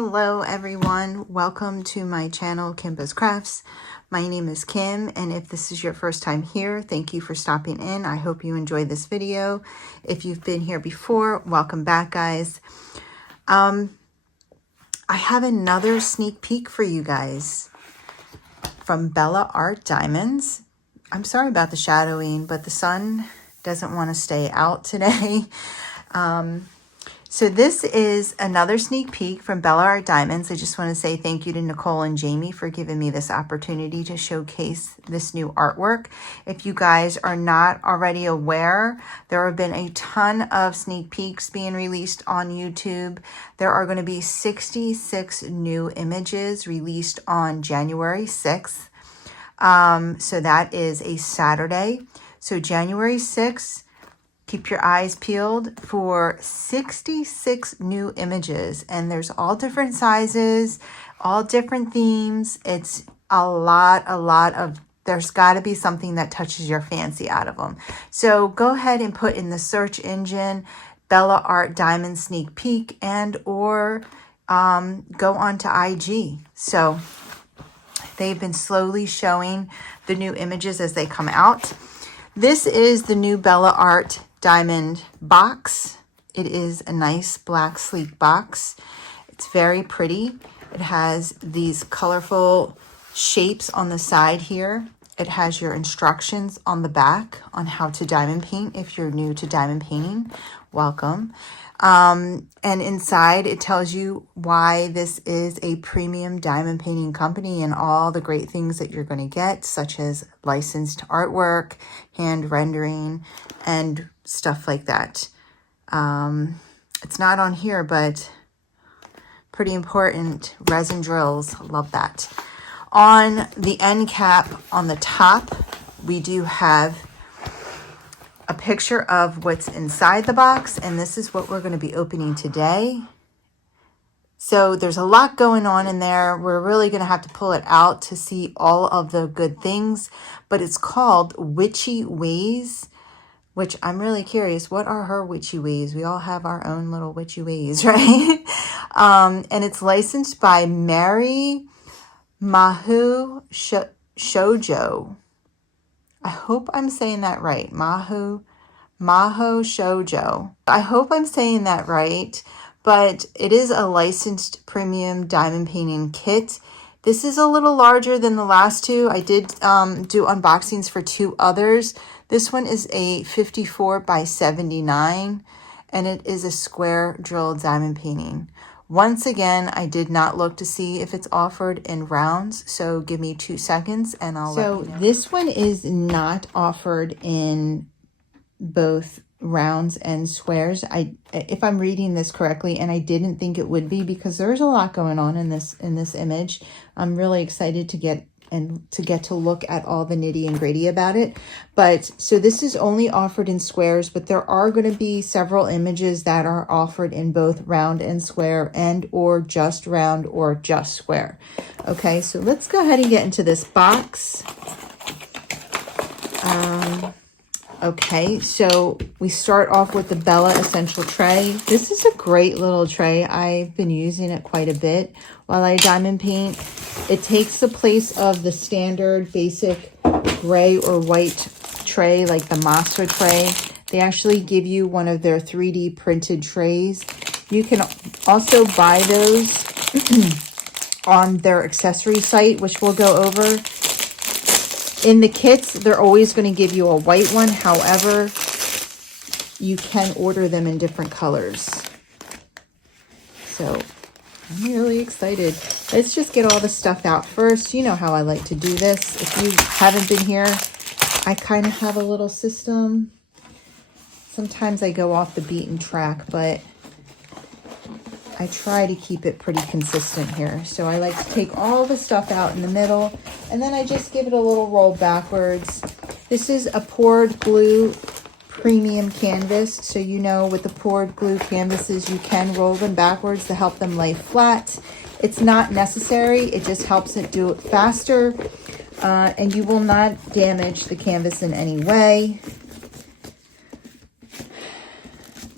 Hello everyone, welcome to my channel Kimbaskrafts. My name is Kim, and if this is your first time here, thank you for stopping in. I hope you enjoyed this video. If you've been here before, welcome back guys. I have another sneak peek for you guys from Bella Art Diamonds. I'm sorry about the shadowing, but the sun doesn't want to stay out today. So this is another sneak peek from Bella Art Diamonds. I just want to say thank you to Nicole and Jamie for giving me this opportunity to showcase this new artwork. If you guys are not already aware, there have been a ton of sneak peeks being released on YouTube. There are going to be 66 new images released on January 6th. So that is a Saturday. So January 6th, keep your eyes peeled for 66 new images, and there's all different sizes, all different themes. It's a lot of, there's got to be something that touches your fancy out of them. So go ahead and put in the search engine Bella Art Diamond Sneak Peek, and or go on to IG. So they've been slowly showing the new images as they come out. This is the new Bella Art Diamond box. It is a nice black sleek box. It's very pretty. It has these colorful shapes on the side here. It has your instructions on the back on how to diamond paint. If you're new to diamond painting, welcome. And inside it tells you why this is a premium diamond painting company and all the great things that you're going to get, such as licensed artwork, hand rendering, and stuff like that. It's not on here, but pretty important. Resin drills, love that. On the end cap on the top, we do have a picture of what's inside the box, and this is what we're going to be opening today. So there's a lot going on in there. We're really going to have to pull it out to see all of the good things, but it's called Witchy Ways, which I'm really curious, what are her witchy ways? We all have our own little witchy ways, right? And it's licensed by Mary Mahu Shoujo. I hope I'm saying that right. Maho Shoujo. I hope I'm saying that right, but it is a licensed premium diamond painting kit. This is a little larger than the last two. I did do unboxings for two others. This one is a 54 by 79, and it is a square drill diamond painting. Once again, I did not look to see if it's offered in rounds, so give me 2 seconds and I'll let you know. So this one is not offered in both rounds and squares. If I'm reading this correctly, and I didn't think it would be because there's a lot going on in this image. I'm really excited to get to look at all the nitty and gritty about it. But so this is only offered in squares, but there are going to be several images that are offered in both round and square, and or just round or just square. Okay, so let's go ahead and get into this box. Okay, so we start off with the Bella Essential Tray. This is a great little tray. I've been using it quite a bit while I diamond paint. It takes the place of the standard basic gray or white tray, like the Masra tray. They actually give you one of their 3D printed trays. You can also buy those on their accessory site, which we'll go over. In the kits, they're always going to give you a white one. However, you can order them in different colors. So I'm really excited. Let's just get all the stuff out first. You know how I like to do this. If you haven't been here, I kind of have a little system. Sometimes I go off the beaten track, but I try to keep it pretty consistent here. So I like to take all the stuff out in the middle, and then I just give it a little roll backwards. This is a poured glue premium canvas. So you know with the poured glue canvases, you can roll them backwards to help them lay flat. It's not necessary. It just helps it do it faster. And you will not damage the canvas in any way.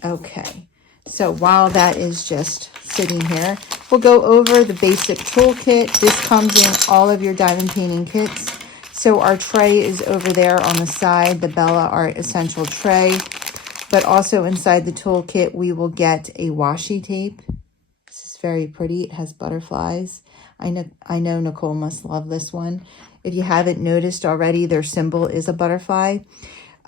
Okay. So while that is just sitting here, we'll go over the basic toolkit. This comes in all of your diamond painting kits. So our tray is over there on the side, the Bella Art Essential tray. But also inside the toolkit, we will get a washi tape. This is very pretty. It has butterflies. I know Nicole must love this one. If you haven't noticed already, their symbol is a butterfly.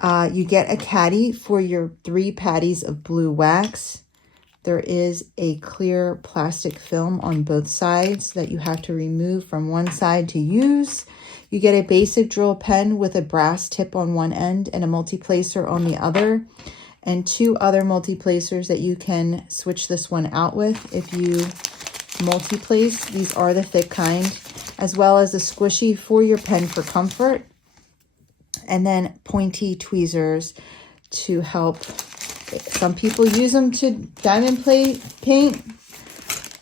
You get a caddy for your 3 patties of blue wax. There is a clear plastic film on both sides that you have to remove from one side to use. You get a basic drill pen with a brass tip on one end and a multi-placer on the other, and 2 other multi-placers that you can switch this one out with if you multi-place. These are the thick kind, as well as a squishy for your pen for comfort, and then pointy tweezers to help. Some people use them to diamond paint.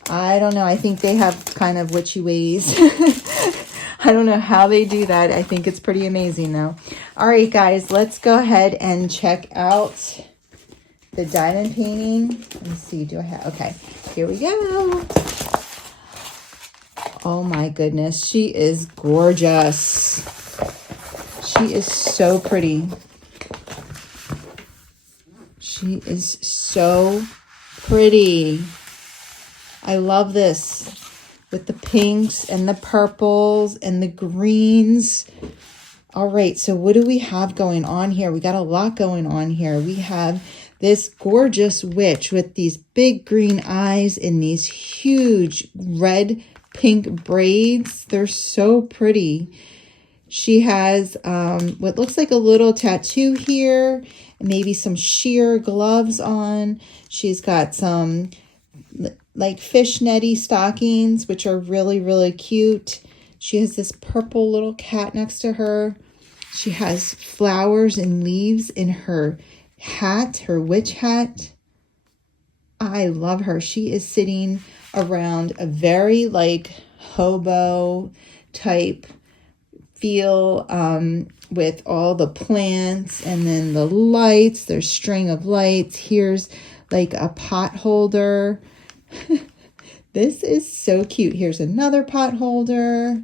I don't know. I think they have kind of witchy ways. I don't know how they do that. I think it's pretty amazing though. All right, guys, let's go ahead and check out the diamond painting. Let's see, do I have, okay, here we go. Oh my goodness, she is gorgeous. She is so pretty. She is so pretty. I love this with the pinks and the purples and the greens. All right, so what do we have going on here? We got a lot going on here. We have this gorgeous witch with these big green eyes and these huge red pink braids. They're so pretty. She has what looks like a little tattoo here, maybe some sheer gloves on. She's got some like fishnetty stockings, which are really, really cute. She has this purple little cat next to her. She has flowers and leaves in her hat, her witch hat. I love her. She is sitting around a very like hobo type feel with all the plants and then the lights. There's string of lights. Here's like a pot holder. This is so cute. Here's another pot holder.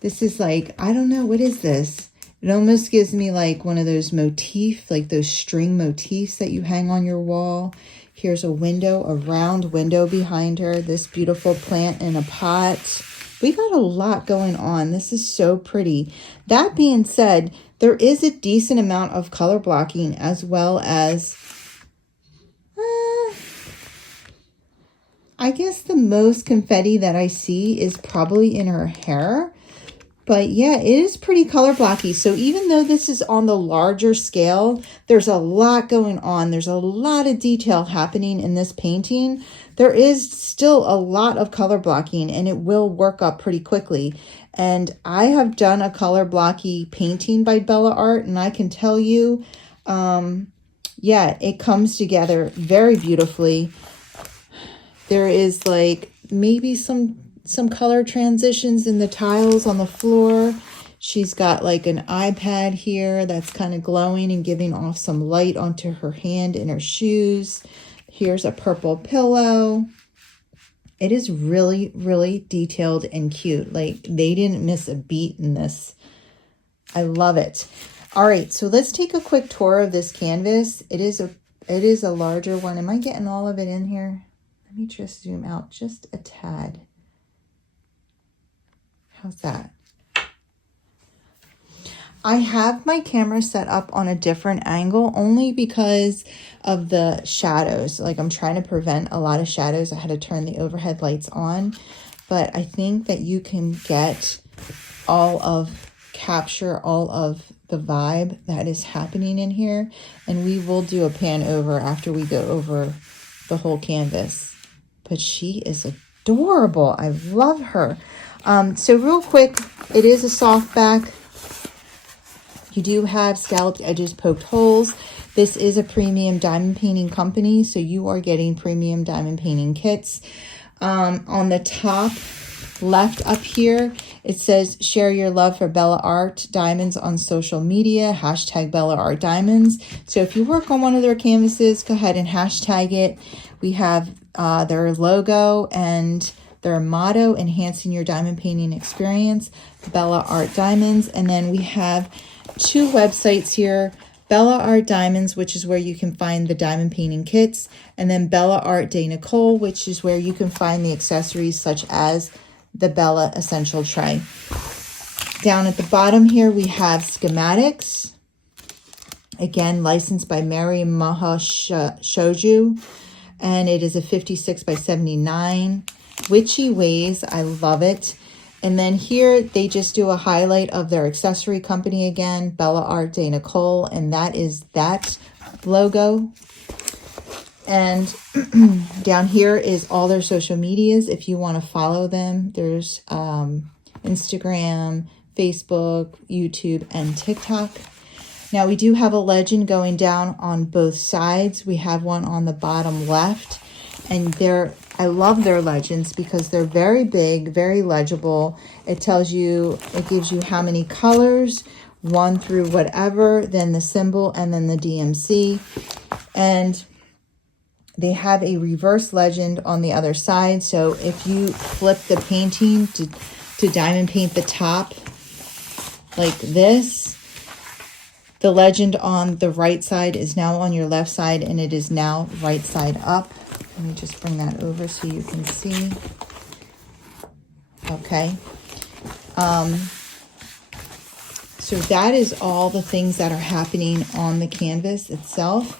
This is like, I don't know, what is this? It almost gives me like one of those motifs, like those string motifs that you hang on your wall. Here's a window, a round window behind her. This beautiful plant in a pot. We got a lot going on. This is so pretty. That being said, there is a decent amount of color blocking as well as, I guess the most confetti that I see is probably in her hair. But yeah, it is pretty color blocky. So even though this is on the larger scale, there's a lot going on. There's a lot of detail happening in this painting. There is still a lot of color blocking and it will work up pretty quickly. And I have done a color blocky painting by Bella Art and I can tell you, yeah, it comes together very beautifully. There is like maybe some color transitions in the tiles on the floor. She's got like an iPad here that's kind of glowing and giving off some light onto her hand and her shoes. Here's a purple pillow. It is really, really detailed and cute. Like they didn't miss a beat in this. I love it. All right, so let's take a quick tour of this canvas. It is a larger one. Am I getting all of it in here? Let me just zoom out just a tad. How's that? I have my camera set up on a different angle only because of the shadows. Like I'm trying to prevent a lot of shadows. I had to turn the overhead lights on, but I think that you can capture all of the vibe that is happening in here. And we will do a pan over after we go over the whole canvas. But she is adorable. I love her. So real quick, it is a soft back. You do have scalloped edges, poked holes. This is a premium diamond painting company, so you are getting premium diamond painting kits. On the top left up here, it says share your love for Bella Art Diamonds on social media, hashtag Bella Art Diamonds. So if you work on one of their canvases, go ahead and hashtag it. We have their logo and their motto, enhancing your diamond painting experience, Bella Art Diamonds. And then we have 2 websites here, Bella Art Diamonds, which is where you can find the diamond painting kits, and then Bella Art de Nicole, which is where you can find the accessories such as the Bella Essential Tray. Down at the bottom here, we have schematics. Again, licensed by Mary Mahashoju, and it is a 56 by 79. Witchy Ways, I love it. And then here, they just do a highlight of their accessory company again, Bella Art de Nicole, and that is that logo. And down here is all their social medias if you want to follow them. There's Instagram, Facebook, YouTube, and TikTok. Now we do have a legend going down on both sides. We have one on the bottom left, and I love their legends because they're very big, very legible. It tells you, it gives you how many colors, 1 through whatever, then the symbol, and then the DMC. And they have a reverse legend on the other side. So if you flip the painting to diamond paint the top like this, the legend on the right side is now on your left side, and it is now right side up. Let me just bring that over so you can see. Okay. So that is all the things that are happening on the canvas itself.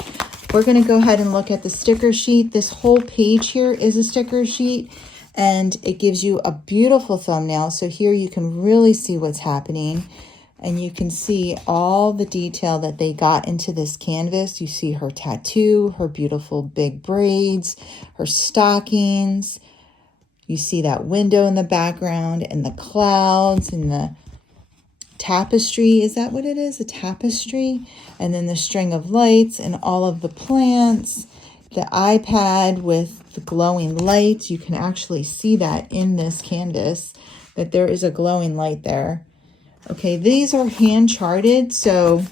We're going to go ahead and look at the sticker sheet. This whole page here is a sticker sheet, and it gives you a beautiful thumbnail. So here you can really see what's happening, and you can see all the detail that they got into this canvas. You see her tattoo, her beautiful big braids, her stockings. You see that window in the background, and the clouds, and the tapestry. Is that what it is? A tapestry? And then the string of lights, and all of the plants, the iPad with the glowing lights. You can actually see that in this canvas, that there is a glowing light there. Okay, these are hand charted, so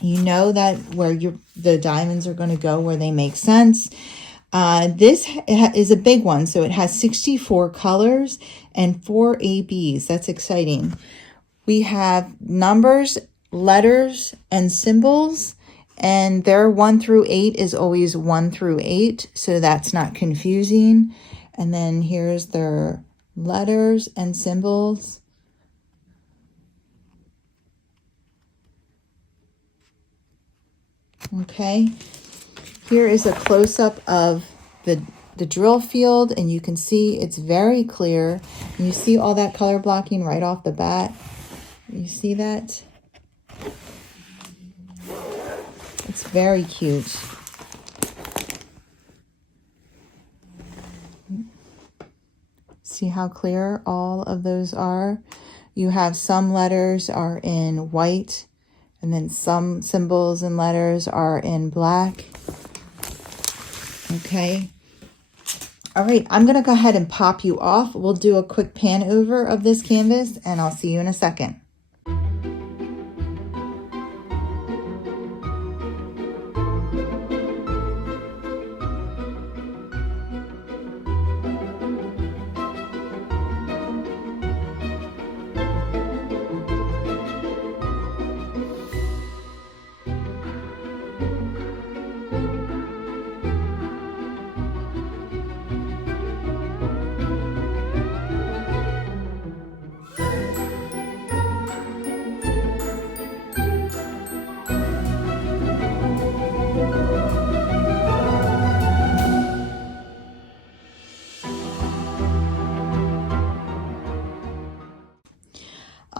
you know that where the diamonds are going to go, where they make sense. This is a big one, so it has 64 colors and 4 ABs. That's exciting. We have numbers, letters, and symbols, and their 1 through 8 is always 1 through 8, so that's not confusing. And then here's their letters and symbols. Okay, here is a close-up of the drill field, and you can see it's very clear. And you see all that color blocking right off the bat. You see that? It's very cute. See how clear all of those are? You have some letters are in white, and then some symbols and letters are in black. Okay. All right, I'm going to go ahead and pop you off. We'll do a quick pan over of this canvas, and I'll see you in a second.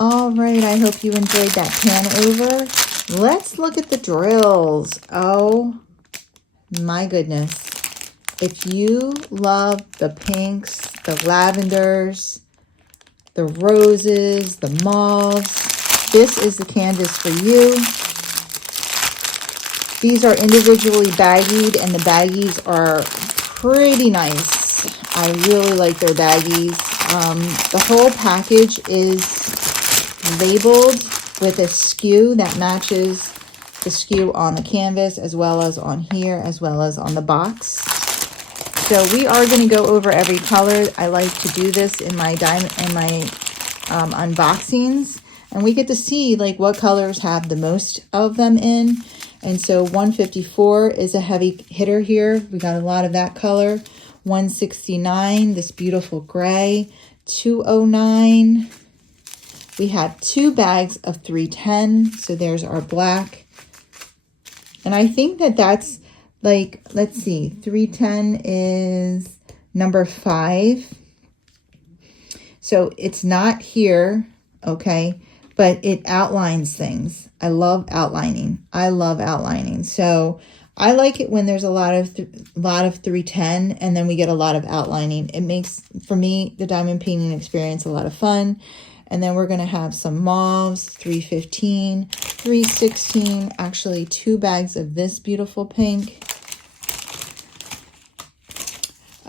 All right, I hope you enjoyed that pan over. Let's look at the drills. Oh my goodness. If you love the pinks, the lavenders, the roses, the mauves, this is the canvas for you. These are individually baggied, and the baggies are pretty nice. I really like their baggies. The whole package is labeled with a SKU that matches the SKU on the canvas, as well as on here, as well as on the box. So we are going to go over every color. I like to do this in my unboxings, and we get to see like what colors have the most of them in. And so 154 is a heavy hitter here. We got a lot of that color. 169, this beautiful gray. 209. We have 2 bags of 310. So there's our black. And I think that that's like, let's see, 310 is number 5. So it's not here, okay, but it outlines things. I love outlining. So I like it when there's a lot of 310 and then we get a lot of outlining. It makes, for me, the diamond painting experience a lot of fun. And then we're going to have some mauves, 315, 316, actually 2 bags of this beautiful pink.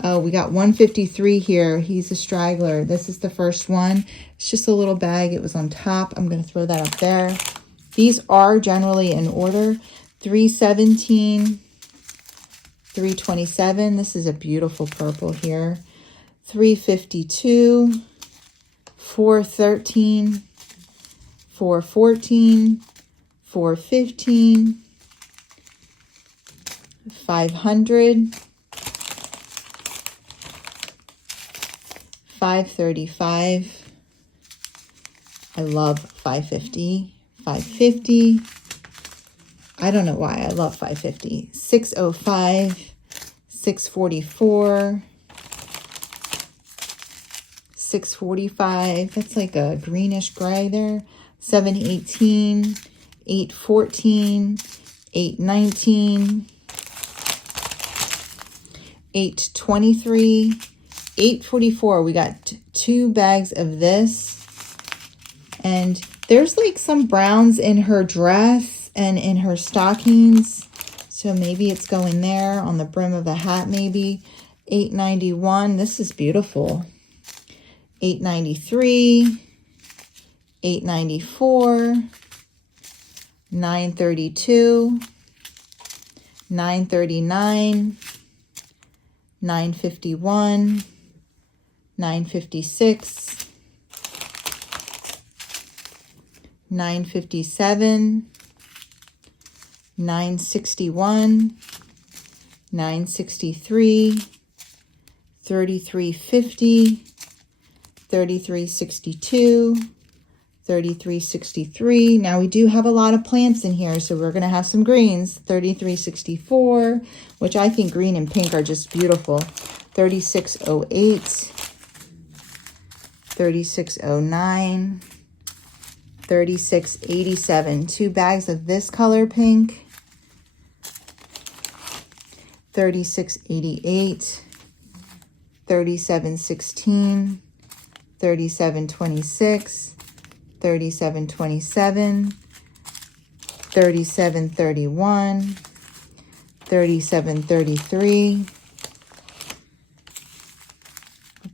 Oh, we got 153 here. He's a straggler. This is the first one. It's just a little bag. It was on top. I'm going to throw that up there. These are generally in order. 317, 327. This is a beautiful purple here. 352, 413, 414, 415, 500, 535. I love 550. 550. I don't know why I love 550. 605. 644. 645. That's like a greenish gray there. 718. 814. 819. 823. 844. We got 2 bags of this. And there's like some browns in her dress and in her stockings. So maybe it's going there on the brim of the hat maybe. 891. This is beautiful. 893. 894. 932. 939. 951. 956, 957, 961, 963, 3350, 3362, 3363. Now we do have a lot of plants in here, so we're going to have some greens. 3364, which I think green and pink are just beautiful. 3608. 3609, 3687, 2 bags of this color pink. 3688, 3716, 3726, 3727, 3731, 3733,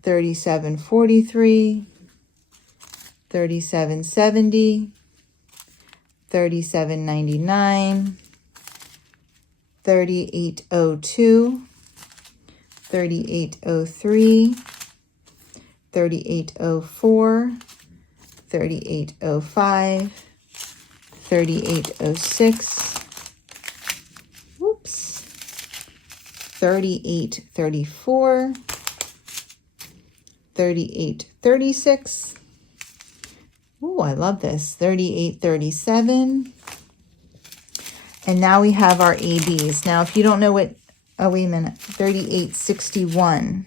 3743, 3770, 3799, 3802, 3803, 3804, 3805, 3806, whoops, 3834, 3836. Oh, I love this. 3837. And now we have our ABs. Now, if you don't know what, oh, wait a minute, 3861.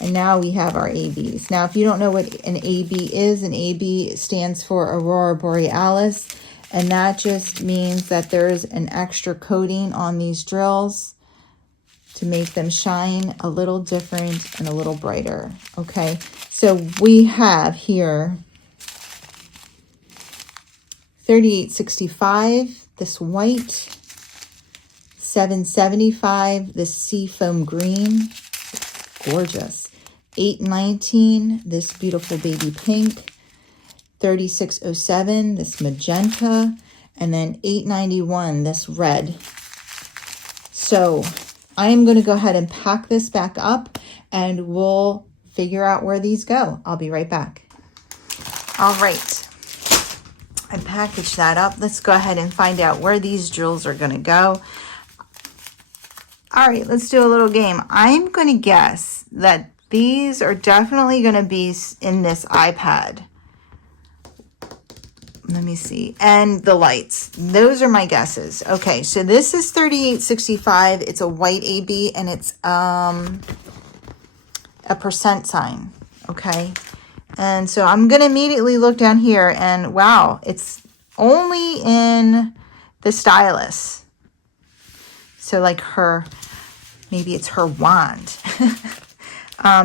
And now we have our ABs. Now, if you don't know what an AB is, an AB stands for Aurora Borealis. And that just means that there's an extra coating on these drills to make them shine a little different and a little brighter. Okay, so we have here 3865, this white, 775, this seafoam green, gorgeous. 819, this beautiful baby pink. 3607, this magenta, and then 891, this red. So I am going to go ahead and pack this back up and we'll figure out where these go. I'll be right back. All right. I packaged that up. Let's go ahead and find out where these jewels are going to go. All right, let's do a little game. I'm going to guess that these are definitely going to be in this iPad. Let me see. And the lights. Those are my guesses. Okay, so this is 3865. It's a white AB and it's a percent sign. Okay. And so I'm going to immediately look down here and wow, it's only in the stylus. So like maybe it's her wand.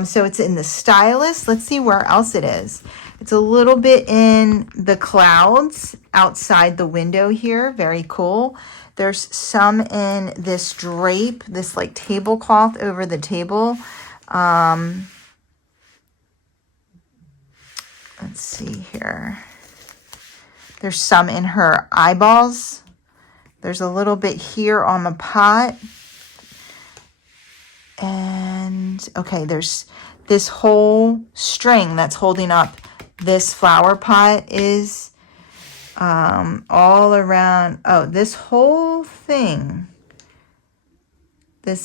So it's in the stylus. Let's see where else it is. It's a little bit in the clouds outside the window here. Very cool. There's some in this drape, this like tablecloth over the table. Let's see here. There's some in her eyeballs. There's a little bit here on the pot. And okay, there's this whole string that's holding up this flower pot is all around. Oh, this whole thing.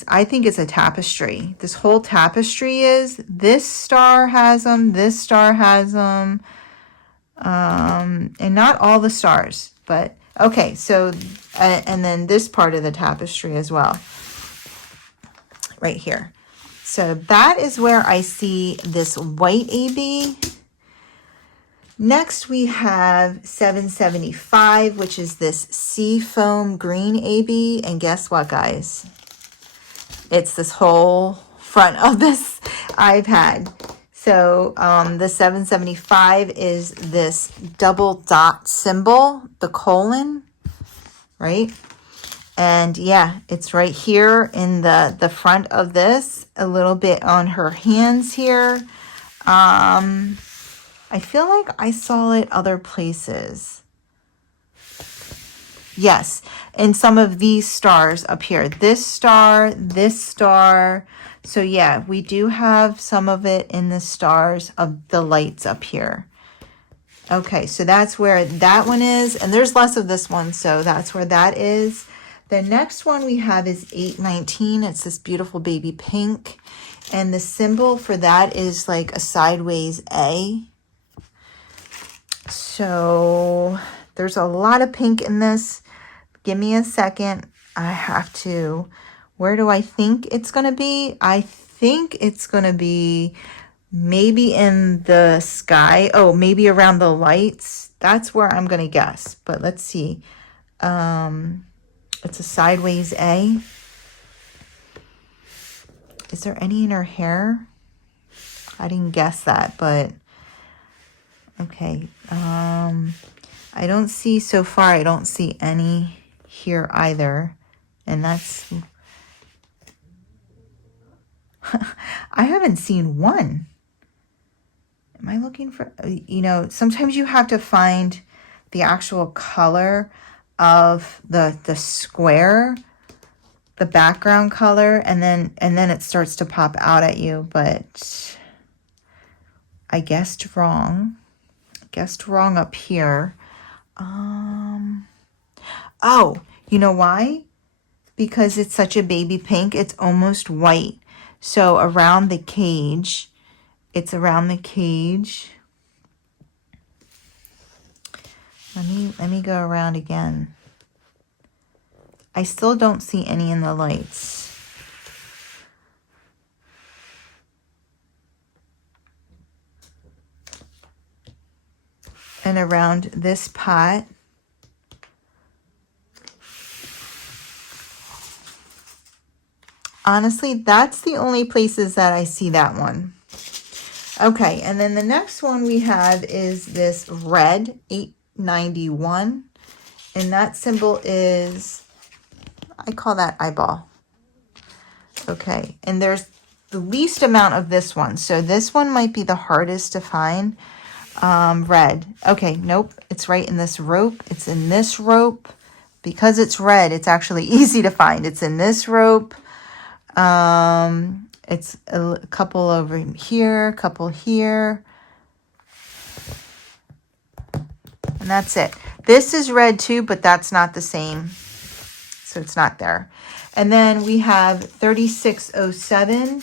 I think it's a tapestry. This whole tapestry is, this star has them, this star has them, and not all the stars, but okay, so, and then this part of the tapestry as well, right here. So that is where I see this white AB. Next we have 775, which is this seafoam green AB, and guess what, guys? It's this whole front of this iPad. So the 775 is this double dot symbol, the colon, right? And yeah, it's right here in the front of this, a little bit on her hands here. I feel like I saw it other places. Yes, in some of these stars up here. This star, this star. So yeah, we do have some of it in the stars of the lights up here. Okay, so that's where that one is. And there's less of this one, so that's where that is. The next one we have is 819. It's this beautiful baby pink. And the symbol for that is like a sideways A. So there's a lot of pink in this. Give me a second. I have to, where do I think it's going to be? I think it's going to be maybe in the sky. Oh, maybe around the lights. That's where I'm going to guess. But let's see. It's a sideways A. Is there any in her hair? I didn't guess that, but okay. I don't see so far. I don't see any here either. And that's, I haven't seen one. Am I looking for, you know, sometimes you have to find the actual color of the square, the background color, and then it starts to pop out at you, but I guessed wrong. Guessed wrong up here. Oh, you know why? Because it's such a baby pink, it's almost white. So around the cage, it's around the cage. Let me go around again. I still don't see any in the lights. And around this pot. Honestly, that's the only places that I see that one. Okay, and then the next one we have is this red 891. And that symbol is, I call that eyeball. Okay, and there's the least amount of this one. So this one might be the hardest to find. Red. Okay, nope. It's right in this rope. It's in this rope. because it's red, it's actually easy to find. It's in this rope. It's a couple over here, a couple here. And that's it. This is red too, but that's not the same. So it's not there. And then we have 3607,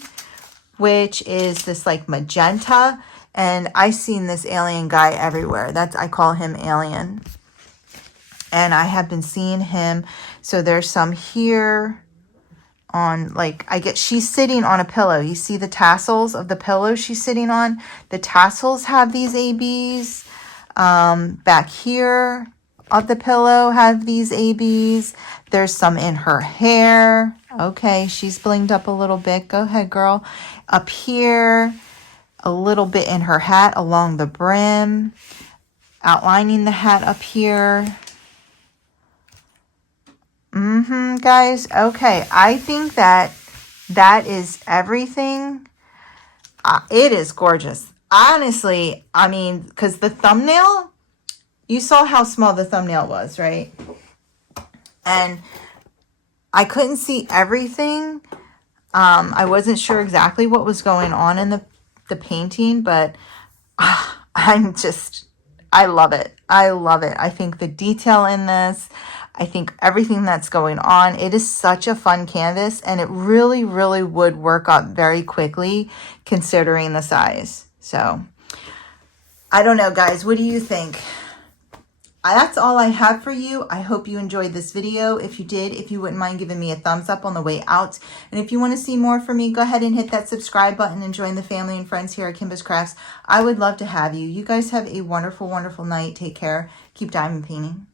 which is this like magenta. And I've seen this alien guy everywhere. I call him Alien. And I have been seeing him. So there's some here on, like, she's sitting on a pillow. You see the tassels of the pillow she's sitting on? The tassels have these ABs. Back here of the pillow have these ABs. There's some in her hair. Okay, she's blinged up a little bit. Go ahead, girl. Up here, a little bit in her hat along the brim. Outlining the hat up here. Guys. Okay, I think that is everything. It is gorgeous. Honestly, I mean, because the thumbnail, you saw how small the thumbnail was, right? And I couldn't see everything. I wasn't sure exactly what was going on in the painting, but I love it. I love it. I think the detail in this, I think everything that's going on, it is such a fun canvas, and it really, really would work up very quickly considering the size. So, I don't know, guys. What do you think? That's all I have for you. I hope you enjoyed this video. If you did, if you wouldn't mind giving me a thumbs up on the way out. And if you want to see more from me, go ahead and hit that subscribe button and join the family and friends here at Kimbaskrafts. I would love to have you. You guys have a wonderful, wonderful night. Take care. Keep diamond painting.